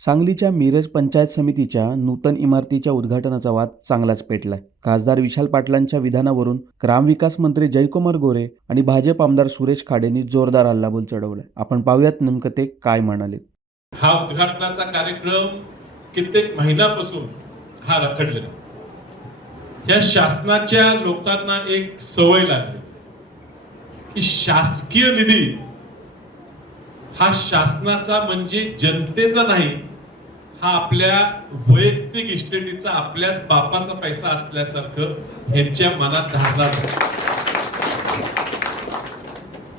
सांगलीच्या मिरज पंचायत समितीच्या नूतन इमारतीच्या उद्घाटनाचा वाद चांगलाच पेटलाय. खासदार विशाल पाटलांच्या विधानावरून ग्रामविकास मंत्री जयकुमार गोरे आणि भाजप आमदार सुरेश खाडेंनी जोरदार हल्लाबोल चढवलाय. आपण पाहूयात नेमकं ते काय म्हणाले. हा उद्घाटनाचा कार्यक्रम कित्येक महिन्यापासून हा रखडलेला. या शासनाच्या लोकांना एक सवय लागली की शासकीय निधी हा शासनाचा म्हणजे जनतेचा नाही, हा आपल्या वैयक्तिक इस्टेटीचा, आपल्याच बापाचा पैसा असल्यासारखं यांच्या मनात धारणा आहे.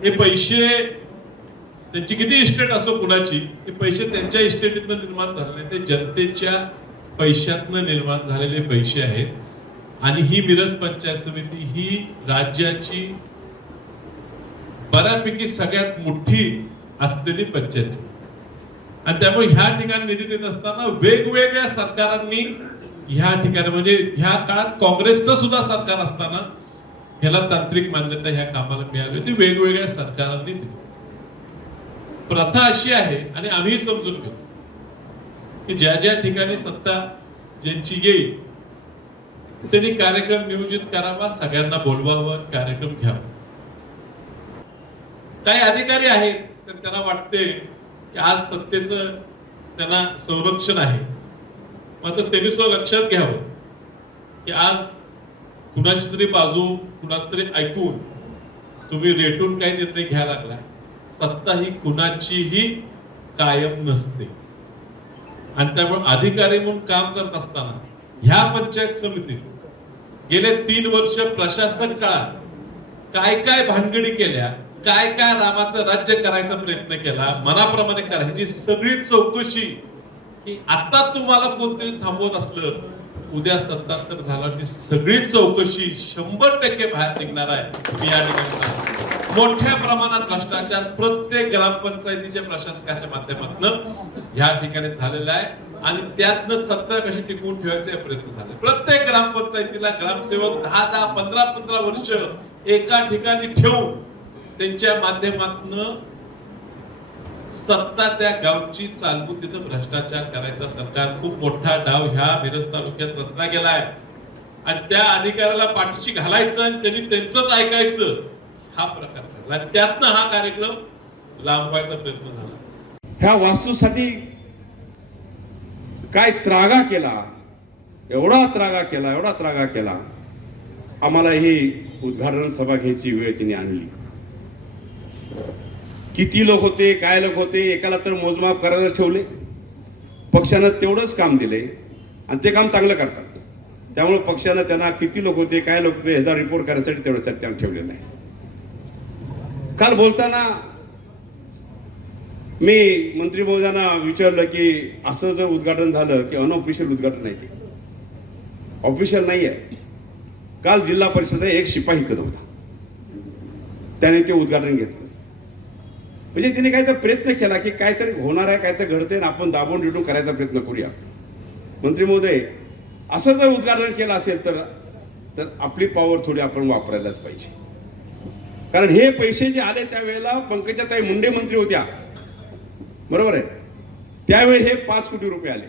हे पैसे त्यांची किती इस्टेट असो कुणाची, हे पैसे त्यांच्या इस्टेटीतनं निर्माण झालेले, ते जनतेच्या पैशातनं निर्माण झालेले पैसे आहेत. आणि ही मिरज पंचायत समिती ही राज्याची बऱ्यापैकी सगळ्यात मोठी असलेली पंचायत समिती, आणि त्यामुळे ह्या ठिकाणी निधी देत असताना वेगवेगळ्या सरकारांनी ह्या ठिकाणी, म्हणजे ह्या काळात काँग्रेसचं सुद्धा सरकार असताना ह्याला तांत्रिक मान्यता ह्या कामाला मिळाली होती. वेगवेगळ्या सरकारांनी दिली. प्रथा अशी आहे आणि आम्ही समजून घेतो की ज्या ज्या ठिकाणी सत्ता ज्यांची येईल त्यांनी कार्यक्रम नियोजित करावा, सगळ्यांना बोलवावं, कार्यक्रम घ्यावा. काही अधिकारी आहेत तर त्यांना वाटते की आज सत्तेचं त्यांना संरक्षण आहे, मात्र त्यांनी सुद्धा लक्षात घ्यावं की आज कुणाची तरी बाजू कुणाच तरी ऐकून तुम्ही रेटून काही निर्णय घ्यायला लागला. सत्ता ही कुणाचीही कायम नसते, आणि त्यामुळे अधिकारी म्हणून काम करत असताना ह्या पंचायत समितीत गेले 3 वर्ष प्रशासक काळात काय काय भानगडी केल्या, काय काय रामाचं राज्य करायचा प्रयत्न केला, मनाप्रमाणे करायची सगळी चौकशी, की आता तुम्हाला कोणतरी थांबवत असलं, उद्या सत्तांतर झाला ती सगळी चौकशी 100% बाहेर निघणार आहे. या ठिकाणी मोठ्या प्रमाणात भ्रष्टाचार प्रत्येक ग्रामपंचायतीच्या प्रशासकाच्या माध्यमातून या ठिकाणी झालेला आहे, आणि त्यातनं सत्ता कशी टिकवून ठेवायचे प्रयत्न झाले. प्रत्येक ग्रामपंचायतीला ग्रामसेवक 10-10, 15-15 वर्ष एका ठिकाणी ठेवून त्यांच्या माध्यमातून सत्ता त्या गावची चालवू, तिथं भ्रष्टाचार करायचा सरकार खूप मोठा डाव ह्या मिरज तालुक्यात रचला गेलाय. आणि त्या अधिकाऱ्याला पाठीशी घालायचं आणि त्यांनी त्यांचंच ऐकायचं, हा प्रकार घडला, आणि त्यातनं हा कार्यक्रम लांबवायचा प्रयत्न झाला. ह्या वास्तूसाठी काय त्रागा केला, एवढा त्रागा केला. आम्हाला ही उद्घाटन सभा घ्यायची वेळ तिने आणली. किती लोक होते, काय लोक होते, एकाला तर मोजमाप करायला ठेवले. पक्षानं तेवढंच काम दिले आणि ते काम चांगलं करतात. त्यामुळे पक्षानं त्यांना किती लोक होते, काय लोक होते ह्याचा रिपोर्ट करायसाठी तेवढं त्यांना ठेवलेलं नाही. काल बोलताना मी मंत्री महोदयांना विचारलं की असं जर उद्घाटन झालं की अनऑफिशियल उद्घाटन आहे, ते ऑफिशियल नाही आहे. काल जिल्हा परिषदेचा एक शिपाई इथं नव्हता, त्याने ते उद्घाटन घेतलं. म्हणजे तिने काहीतरी प्रयत्न केला की काहीतरी होणार आहे, काहीतरी घडते आणि आपण दाबून रिटून करायचा प्रयत्न करूया. मंत्री महोदय, असं जर उद्घाटन केलं असेल तर आपली पॉवर थोडी आपण वापरायलाच पाहिजे. कारण हे पैसे जे आले त्यावेळेला पंकजाताई मुंडे मंत्री होत्या, बरोबर आहे, त्यावेळी हे 5 कोटी रुपये आले.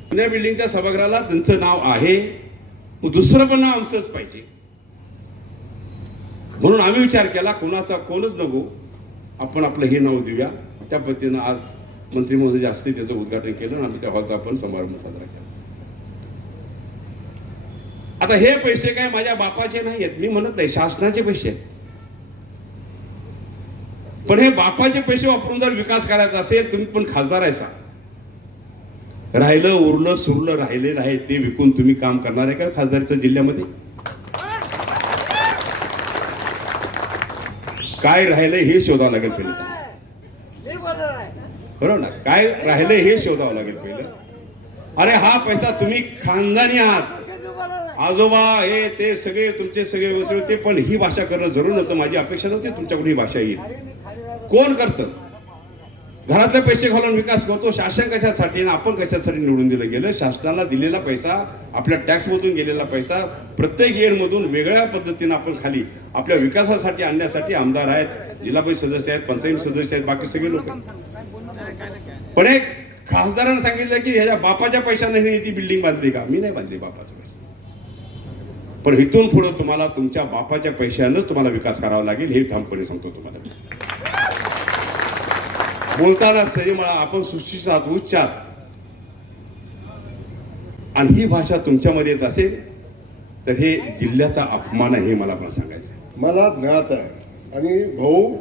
पुण्या बिल्डिंगच्या सभागृहाला त्यांचं नाव आहे, दुसरं पण नाव आमचंच पाहिजे. म्हणून आम्ही विचार केला कोणच नको, आपण आपलं हे नाव देऊया. त्या पद्धतीनं आज मंत्री महोदय असते त्याचं उद्घाटन केलं आणि आम्ही त्या हॉलचा आपण समारंभ साजरा केला. आता हे पैसे काय माझ्या बापाचे नाही आहेत, मी म्हणत नाही, शासनाचे पैसे आहेत. पण हे बापाचे पैसे वापरून जर विकास करायचा असेल, तुम्ही पण खासदार आहे, राहिलं उरलं सुरलं राहिलेलं आहे ते विकून तुम्ही काम करणार आहे का खासदारच्या जिल्ह्यामध्ये? काय राहिलंय हे शोधावं लागेल पहिलं, बरोबर ना? काय राहिलंय हे शोधावं लागेल पहिलं. अरे हा पैसा तुम्ही खानदानी आहात, आजोबा हे ते सगळे तुमचे सगळे होते, पण ही भाषा करणं जरूर नव्हतं. माझी अपेक्षा नव्हती तुमच्याकडून ही भाषा येईल. कोण करतं? घरातले पैसे घालून विकास करतो. शासन कशासाठी, आपण कशासाठी निवडून दिलं गेलं? शासनाला दिलेला पैसा, आपल्या टॅक्स मधून गेलेला पैसा प्रत्येक येडमधून वेगळ्या पद्धतीने आपण खाली आपल्या विकासासाठी आणण्यासाठी आमदार आहेत, जिल्हा परिषद सदस्य आहेत, पंचायत सदस्य आहेत, बाकी सगळे लोक. पण एक खासदारांनी सांगितलं की ह्याच्या बापाच्या पैशाने ती बिल्डिंग बांधली का? मी नाही बांधली बापाचा पैसा. पण इथून पुढे तुम्हाला तुमच्या बापाच्या पैशानंच तुम्हाला विकास करावा लागेल, हे ठामपणे सांगतो तुम्हाला. बोलताना संयम आपण सुशिक्षित आहात, उच्च आहात, आणि ही भाषा तुमच्यामध्ये येत असेल तर हे जिल्ह्याचा अपमान आहे, हे मला पण सांगायचं. मला ज्ञात आहे. आणि भाऊ,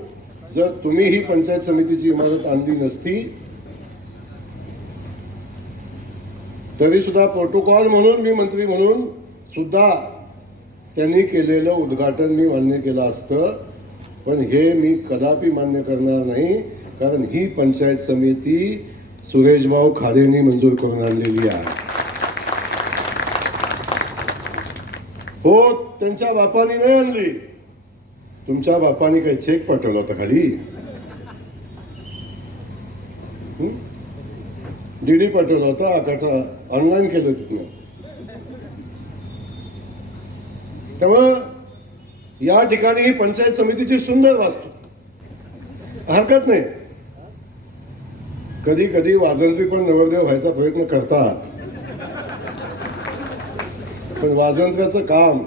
जर तुम्ही ही पंचायत समितीची इमारत आणली नसती तरी सुद्धा प्रोटोकॉल म्हणून, मी मंत्री म्हणून सुद्धा त्यांनी केलेलं उद्घाटन मी मान्य केलं असतं. पण हे मी कदापि मान्य करणार नाही, कारण ही पंचायत समिती सुरेशभाऊ खाडेंनी मंजूर करून आणलेली आहे. हो, त्यांच्या बापानी नाही आणली. तुमच्या बापानी काही चेक पाठवला होता खाली? डीडी पाठवला होता का? ऑनलाईन केलं तिथनं. त्यामुळं या ठिकाणी ही पंचायत समितीची सुंदर वास्तू, हरकत नाही. कधी कधी वाजंत्री पण नवरदेव व्हायचा प्रयत्न करतात, पण वाजंत्र्याचं काम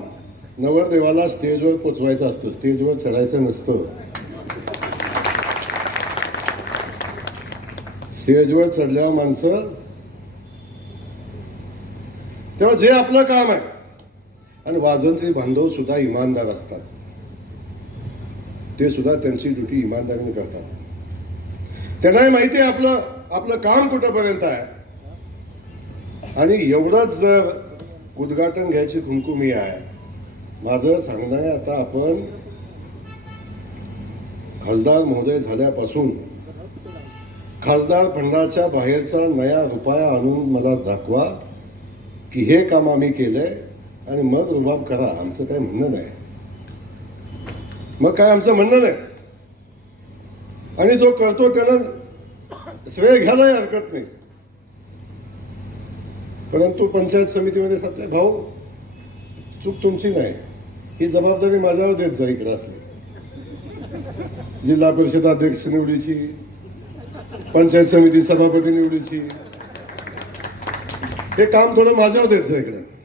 नवरदेवाला स्टेजवर पोचवायचं असतं, स्टेजवर चढायचं नसतं. स्टेजवर चढल्या माणसं, तेव्हा जे आपलं काम आहे, आणि वाजंत्री बांधव सुद्धा इमानदार असतात, ते सुद्धा त्यांची ड्युटी इमानदारीने करतात. त्यांनाही माहिती आहे आपलं काम कुठंपर्यंत आहे. आणि एवढंच जर उद्घाटन घ्यायची खुमखुमी आहे, माझं सांगणं आहे, आता आपण खासदार महोदय झाल्यापासून खासदार फंडाच्या बाहेरचा नया रुपया आणून मला दाखवा की हे काम आम्ही केलंय, आणि मग रुबाब करा. आमचं काय म्हणणं नाही, मग काय आमचं म्हणणं नाही. आणि जो करतो त्याला श्रेय घ्यायलाही हरकत नाही. परंतु पंचायत समितीमध्ये सत्य भाऊ, चूक तुमची नाही, ही जबाबदारी माझ्यावर देत जा. इकडे असली जिल्हा परिषद अध्यक्ष निवडीची, पंचायत समिती सभापती निवडीची, हे काम थोडं माझ्यावर देत जा इकडे.